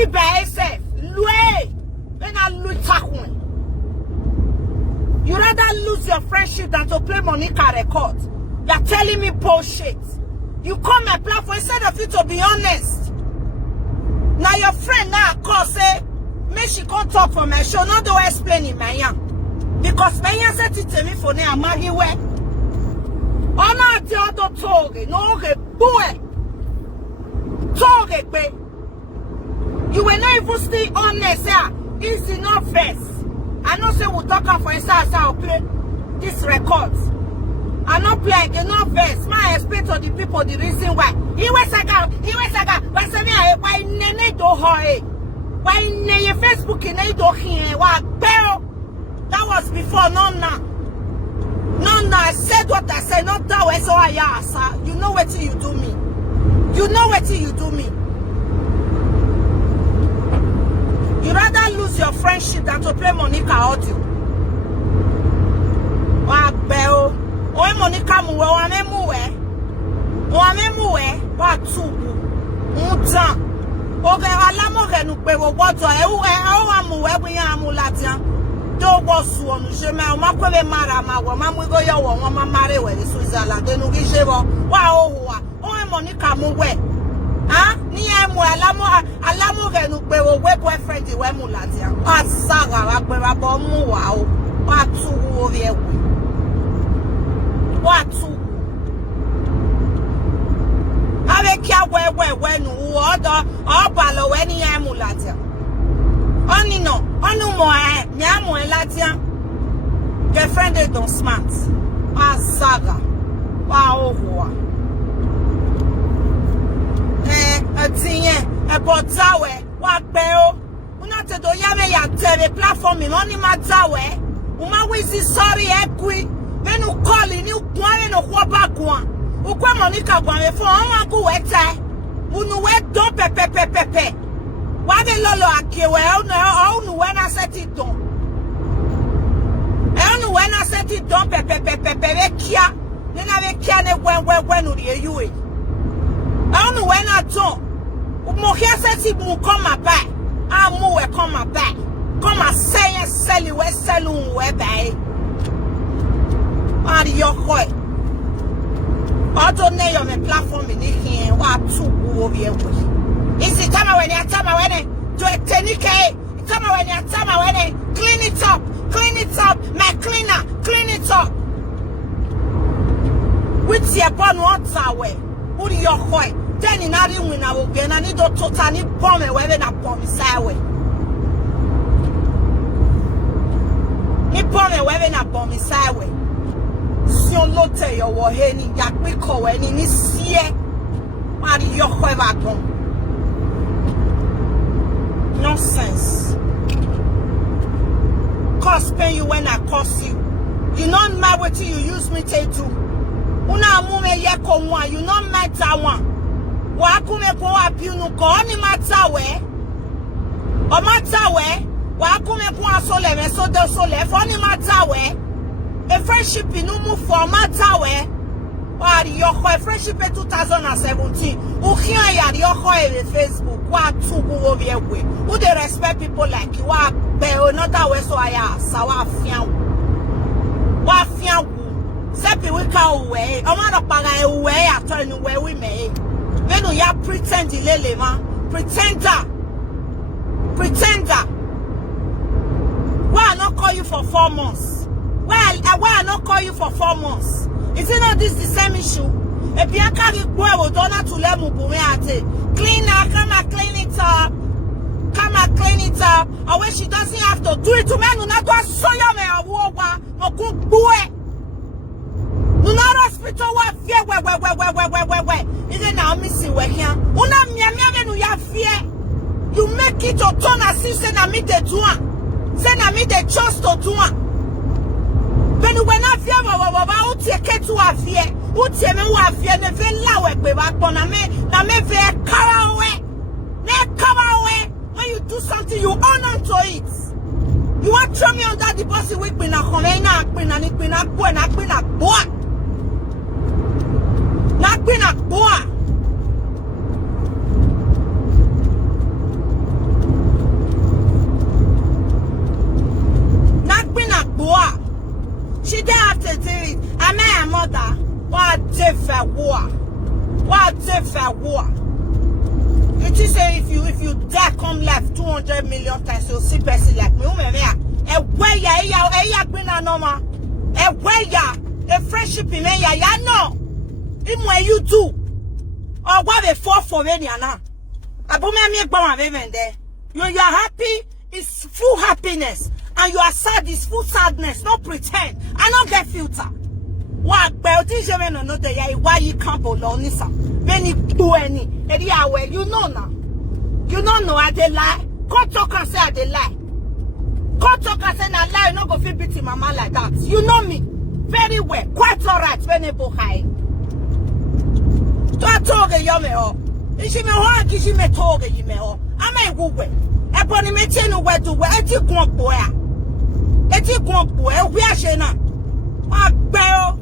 Izzy by itself. Lue. When I lose Takun. You rather lose your friendship than to play Monica record. You're telling me bullshit. You come my platform instead of you to be honest. Now your friend now call say, make she come talk for my show. Not to explain it, man. Because my said it to me for now. Maggie where? Oh no, the other talk. No, boy. Talk, babe. You were not even still honest, yeah. It's enough first. I know say we'll talk for instance, I'll play this record. I not play enough verse. My explain to the people the reason why. He was a guy. Why say me why nene do hoi? Why nene Facebook nene do here? Why bell? That was before Nonna. I said what I said. Not that way. So I ask. You know what you do me. You know what you do me. You rather lose your friendship than to play Monica audio. Why bell? Oe Monica muwe wame muwe wa tubu mutan oge alamo renu pe wo gboto wa muwe buyan amulatian do wo su onu je me o makwebe mara ma wo ma mu go yo wo won ma mare we Switzerland enu gi jebo wa owa oe Monica muwe ni emu alamo renu pe wo we boyfriend we mulatian asaga wa pe wa bo mu wa o wa tubu o vie what? Avec ya we no order or balo any emulatia. Only no, onu mo nyamu elatia. Girlfriend they don't smart. Saga. Wow. A botawe, what bell? Una te do yame ya tele platform in only matawe. Uma wisi sorry equi. When you call in, you want to walk back one. You come Monica one for one go wet. You wet don't pepe. Why the lolo ake well no when I set it down. I don't know when I set it down pepe kia. Then I can when you I don't know when I don't. Mohia says it will come back. I move come back. Come and say and sell you where saloon where by. Your boy. Auto name on the platform in here. What two over here? Is it time when you tell me when to a 10k? Tell me when you tell me when clean it up, my cleaner, clean it up. With your bun what's away? Who do your boy? Then in our room, I will be and I need to totally bomb and wearing a bomb away. Ni bomb and wearing a bomb away. Sion lote yo wo heni yakpiko we ni sie mari yo kweva kon nonsense. Cause pain you when I curse you. You not mad what you use me to do. Una mume ye ko one, you not mad that one. Wa kume ko apiu no ko ni matter we. O matter we, wa kume ko asole me so de sole for ni matter we. A friendship in no move for matter where or your friendship in 2017. Who can your Facebook? What to go over here with? Who they respect people like you? What be another way so I ask. What fian? Sepi we can away. I'm not a away after the way we made. When you are pretending, pretender. Why I not call you for 4 months? Well, why I not call you for 4 months? Is it not this the same issue? If you carry well, don't to let me clean up, come and clean it up. Or when she doesn't have to do it to me, no not go so you me or no cook boy. No not hospital what fear where. Even now missing work here. Una me no ya fear. You make it to turn assistant and meet the doing. Send me the trust to do it. When you were not fear, who take to a fear, who tell me what fear, never allow it, back on a man, now me very cover away. When you do something, you own on to it. You want to throw me on that deposit with me now, come in, not been a boy. Not been a boy. war. It is say if you dare come live 200 million times, you'll see person like me. A friendship in ya no. In where you do. Or what they fall for any now. You are happy, it's full happiness. And you are sad, it's full sadness. No pretend. I don't get filter. What why you can't belong many do any you know now. You don't know I they lie. Come talk and say I they lie. Come talk and say I lie, you not go feel beating mama like that. You know me very well. Quite alright when you book high. To talk a yummy or she me ho kishi me talk you me ho. I may go way. Upon me chain where to where eti kwon boy. Eti kwon boy we are shena. Ma bell.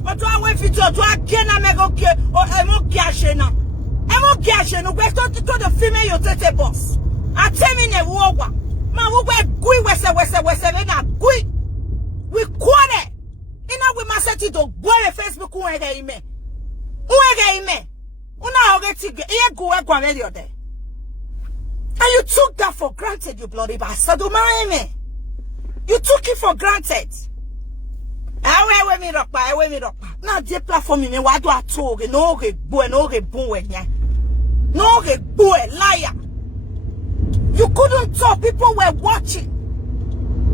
But I wait for to again I make okay or emo kiashena. Emo kiashena we to the female you take boss. I tell me ne wo wa. Ma wo we gui we se na gui. We quarter. Ina we must set it to go Facebook uega ime. Uega ime. Una ogeti ge e go e kwa radio there. And you took that for granted, you bloody bastard. You took it for granted. I me rock. Now the platform me what do I talk? No ge boy, no ge boy, no ge boy, liar. You couldn't talk. People were watching.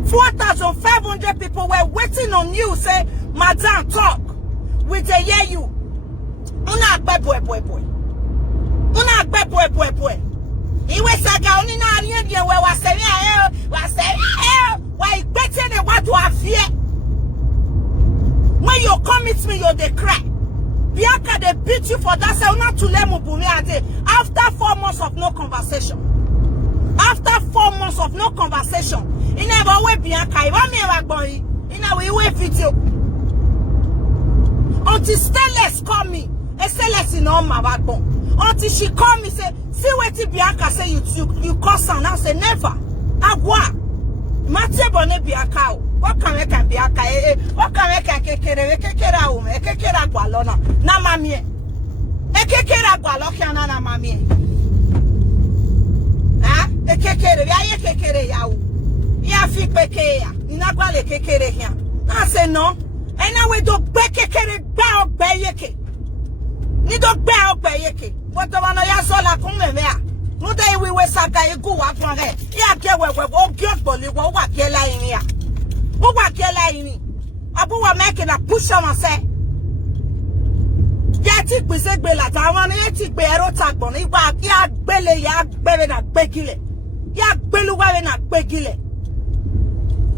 4,500 people were waiting on you. Say, Madam, talk. We they hear you. Una boy. Una boy. Iwe saga oni na ari e we wasemi why better than what to fear. When you commit me, you they cry. Bianca they beat you for that. Say not to let me after 4 months of no conversation. After 4 months of no conversation, in never way Bianca. I want me boy. In a way video. Until Stainless call me. Stainless in all my backbone. Until she call me say, see what Bianca say you call sound. I say never. Agua. Mate bone Bianca. What can we can Bianca? What can we can kekera gwalona. Na mamie. Kekera gwalokia na mamie. Ah? Kekere ya kekere ya u. Ya fi peke ya. Ina gwale kekere hia. I say no. And now we do be kekere ba ogbe yeke. Ni do gbe ogbe yeke. What the one ya so la kun me a. No dey we saga e go wa fun re. Ya ke we o ge ogboli wo wa ke la yin ya. Wo wa ke la yin. Abu wa make na push on say. Ya ti gbe se gbe la ta won ni ti gbe ero tagbon ni wa ki agbele ya gbere na gbegile. Ya gbeluwa we na gbegile.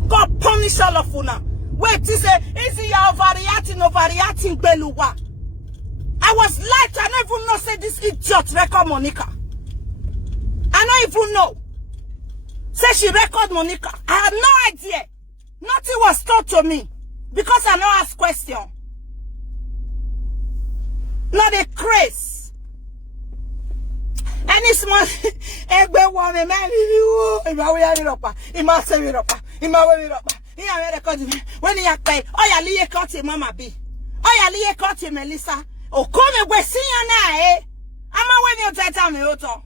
God punish all of una. Wait, he say, is it your overreacting beluwa? I was like, I don't even know, say this idiot record Monica. I don't even know. Say she record Monica. I had no idea. Nothing was told to me. Because I don't ask question. Not a craze. Any small egbe woman, man, when you pay, oh, ya liye koti mama B. Oh, ya liye koti Melissa. Oh, come we see you now, eh? I'm when you tell me, Oto.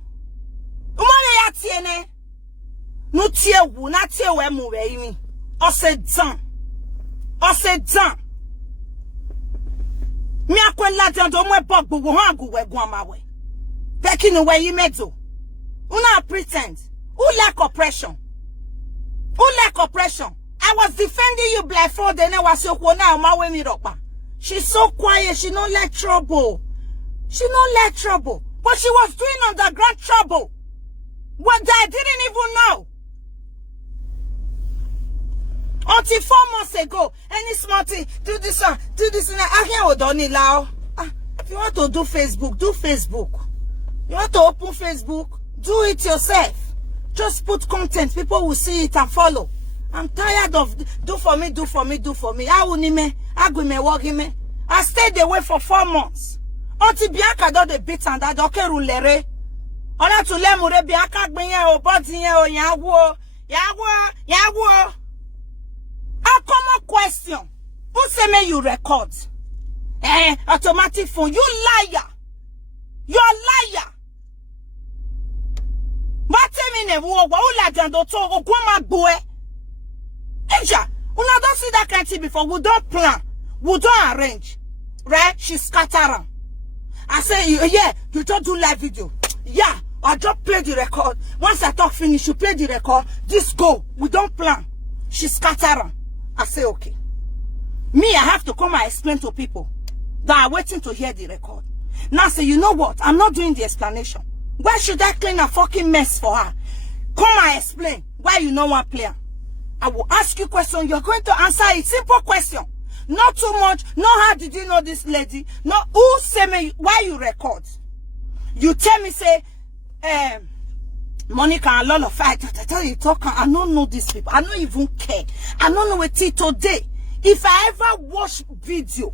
Umane ya tiene. No tie wu, na tie we mu we mi. O se dan. Mi akwen la dan do mwe bog bu ho agu we gwan ma we. Peki no we yi meto. Una pretend. Who lack oppression? I was defending you blindfold and I was so now my way me ropa. She's so quiet, she don't like trouble. But she was doing underground trouble. What I didn't even know. Until 4 months ago, any small thing, do this and I hear Odoni Lao. If you want to do Facebook, do Facebook. You want to open Facebook, do it yourself. Just put content, people will see it and follow. I'm tired of do for me. I stayed away for 4 months. Until Bianca do the beat and that okay rulere. Ona to le mure Bianca gbenye o body o yawo. A common question. Who say me you record? Automatic phone. You liar. You're a liar. Eja, una don't see that kind of thing before. We don't plan. We don't arrange. Right? She scatter around. I say, yeah, you don't do live video. Yeah, I just play the record. Once I talk finish, you play the record. Just go. We don't plan. She scatter around. I say, okay. Me, I have to come and explain to people that are waiting to hear the record. Now say, you know what? I'm not doing the explanation. Why should I clean a fucking mess for her? Come and explain why you know one player. I will ask you a question. You're going to answer a simple question. Not too much. No, how did you know this lady? No, who say me why you record? You tell me, say, Monica and Lolo fight. I tell you, talk. I don't know these people. I don't even care. I don't know what it today. If I ever watch video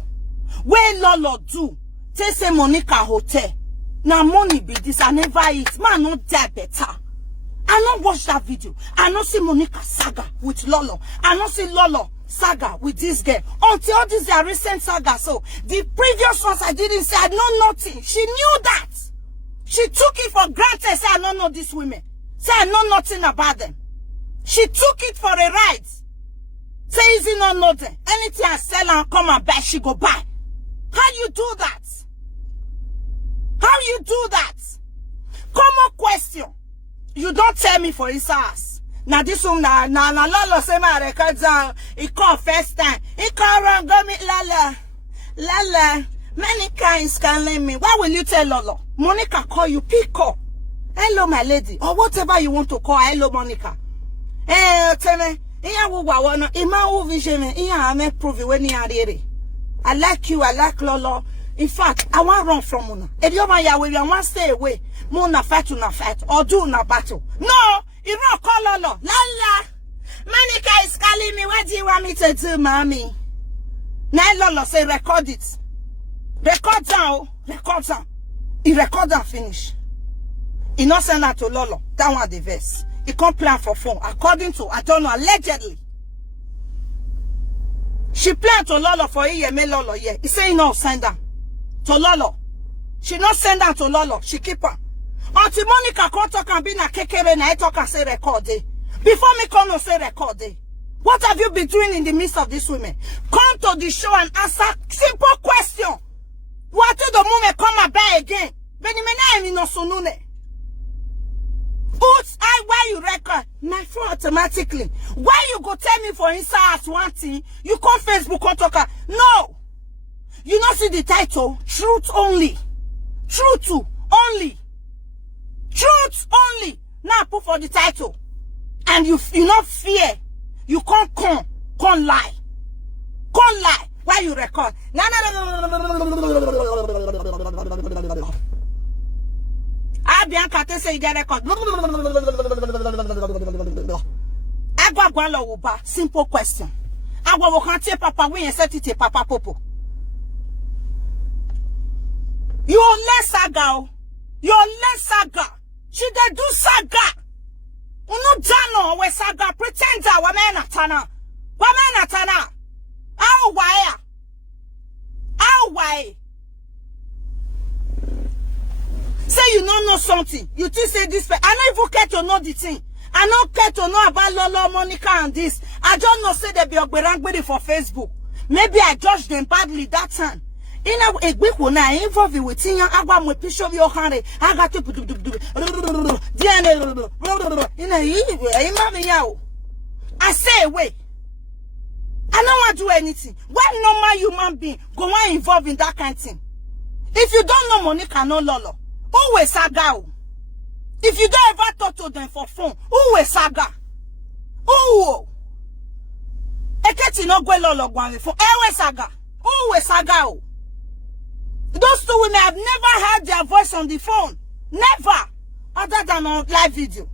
where Lolo do, say Monica hotel. Now money be this. I never eat. Man, not die better. I don't watch that video. I don't see Monica saga with Lolo. I don't see Lolo saga with this girl. Until all these are recent saga. So the previous ones I didn't say. I know nothing. She knew that. She took it for granted. Say I don't know these women. Say I know nothing about them. She took it for a ride. Say Izzy not know them. Anything I sell and come and buy, she go buy. How you do that? How you do that? Common question. You don't tell me for his ass. Now this one na Lolo say my record down. He call first time. He call around go meet Lala. Many kinds calling me. Why will you tell Lolo? Monica call you, pick up. Hello my lady. Or whatever you want to call. Hello Monica. Tell me. I like you, I like Lolo. In fact, I want to run from Mona. If you want to stay away, Mona fight or do na battle. No, you don't call Lolo. Lala, Monica is calling me. What do you want me to do, mommy? Now Lolo say record it. Record down. He record and finish. He not send that to Lolo. That one the verse. He can't plan for phone. According to, I don't know, allegedly. She planned to Lolo for a year, me Lolo, yeah. He say no, send her. To Lolo. She not send her to Lolo. She keep her. Until Monica come talk and be na kekere na talk and say record day. Before me come and say record day. What have you been doing in the midst of these women? Come to the show and answer simple question. What did the woman come and buy again? Benimena emi no sunune. Why you record my phone automatically? Why you go tell me for inside as one thing? You call Facebook on talker. No. You not see the title. Truth only. Truth only. Truth only. Now put for the title. And you not fear. You can't come lie. Can't lie. Why you record? No. Bianca say you get record. Simple question. Papa we set it Papa Popo. You're less saga. You're less saga. She dey do saga. Uno jano we saga pretender wamena tana. How why? Say you don't know something. You think say this. I don't even care to know the thing. I don't care to know about Lolo, Monica and this. I don't know say they be ogberangbedi for Facebook. Maybe I judged them badly that time. In a week when I involved with Tina, I want my picture of your hand. I got to I say wait. I don't want to do anything. When normal human being go on involved in that kind of thing? If you don't know Monica, no Lolo. Who is saga? If you don't ever talk to them for phone, who is saga? Who? Eketi no go Lolo gwan for ewe saga. Who is saga? Those two women have never heard their voice on the phone. Never. Other than on live video.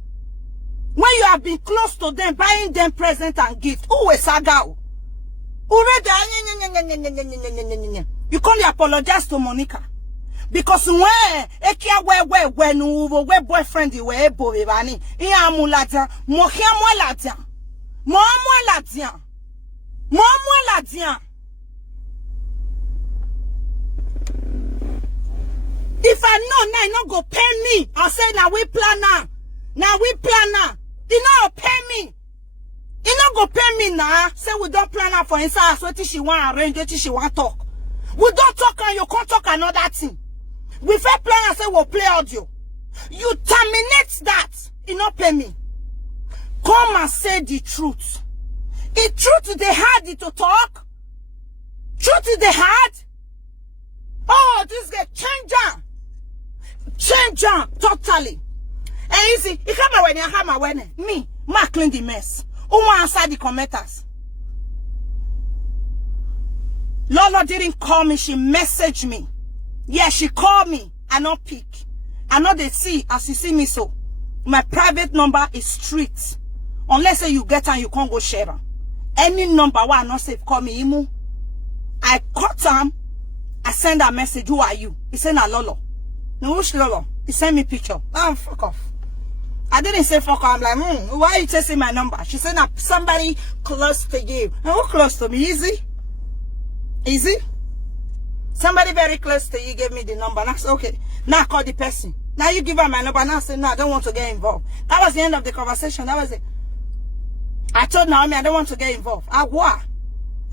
When you have been close to them, buying them present and gift. Who is saga? You can't apologize to Monica. Because when ekia we boyfriend we ebo bani iya muladian mo hia mo ladian If I know now, you not go pay me. I say now we plan now. Now we plan now. You not pay me. You not go pay me now. Say we don't plan now for inside. So what she want arrange, what she want talk. We don't talk and you can't talk another thing. We fair plan and say we'll play audio. You terminate that. You not pay me. Come and say the truth. The truth they had it to talk. Truth they had. Oh, this guy change totally. And you see, you come when me, ma clean the mess. Who want answer the commenters? Lolo didn't call me, she messaged me. Yeah, she called me. I not pick. I know they see as you see me so. My private number is street. Unless say you get and you can't go share them. Any number why I not safe, call me Imu. I caught him. I send a message. Who are you? He said, "Na Lolo." No, which Lolo? He sent me picture. Oh, fuck off. I didn't say fuck off. I'm like, why are you chasing my number? She said, "Na somebody close to you." And who close to me? Izzy? Izzy? Somebody very close to you gave me the number. And I said, okay. Now I call the person. Now you give her my number. Now I said, no, I don't want to get involved. That was the end of the conversation. That was it. I told Naomi I don't want to get involved. I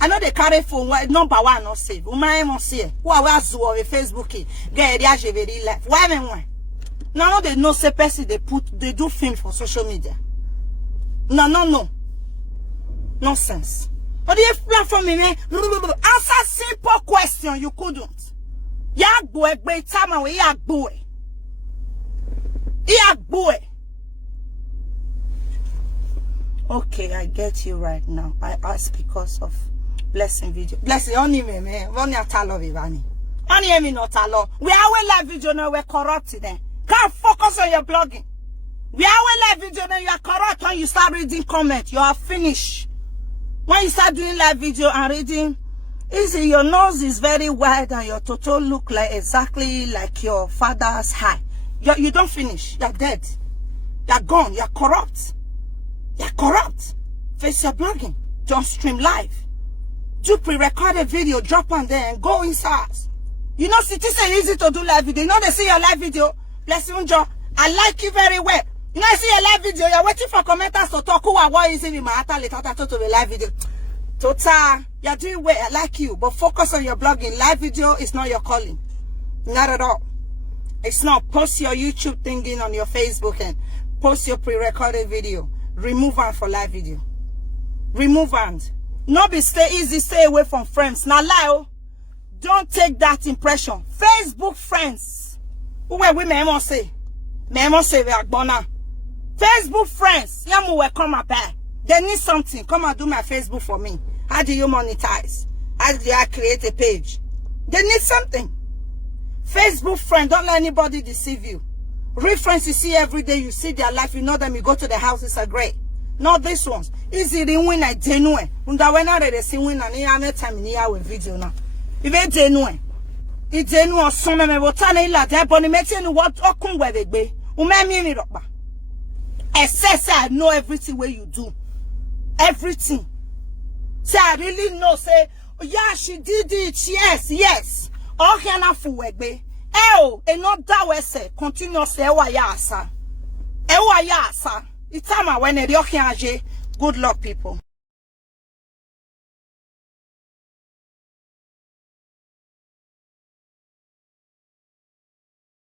know they carry phone number one not save. Why was Facebook get very life. Why? Now they know say person they do film for social media. No. Nonsense. But if platform me answer simple question you couldn't. Okay, I get you right now. I ask because of blessing video. Blessing only me, man. Only a talo vivani. Only me not talo. We are live video now. We're corrupted. Can't focus on your blogging. We are live video now. You are corrupt when you start reading comment. You are finished. When you start doing live video and reading, easy. Your nose is very wide and your toto look like exactly like your father's hair. You don't finish. You're dead. You're gone. You're corrupt. You're corrupt. Face your blogging. Don't stream live. Do pre-recorded video, drop on there and go inside. You know, it is easy to do live video. You know, they see your live video. Bless you, Joe. I like you very well. You know, I see your live video. You're waiting for commenters to talk who are what is in my later to the live video. Total, you're doing well. I like you. But focus on your blogging. Live video is not your calling. Not at all. It's not. Post your YouTube thinking on your Facebook and post your pre-recorded video. Remove them for live video. Remove them. Not be stay easy, stay away from friends. Now lie, don't take that impression. Facebook friends. Who we may say? May say we are gonna. Facebook friends. Yamu will come up here. They need something. Come and do my Facebook for me. How do you monetize? How do I create a page? They need something. Facebook friend, don't let anybody deceive you. Real friends you see every day, you see their life, you know them, you go to the houses are great. Not these ones. Easy the win I genuine. Unda when I they see win and any time in here with video now. If it's genuine. It's genuine some me botana ila de boni meti what okun we they be. Me rockba. I know everything where you do. Everything. Say I really know say yeah she did it. Yes. Okay na fu we be. Another way say continuously ewa ya asa. It's time when they good luck people.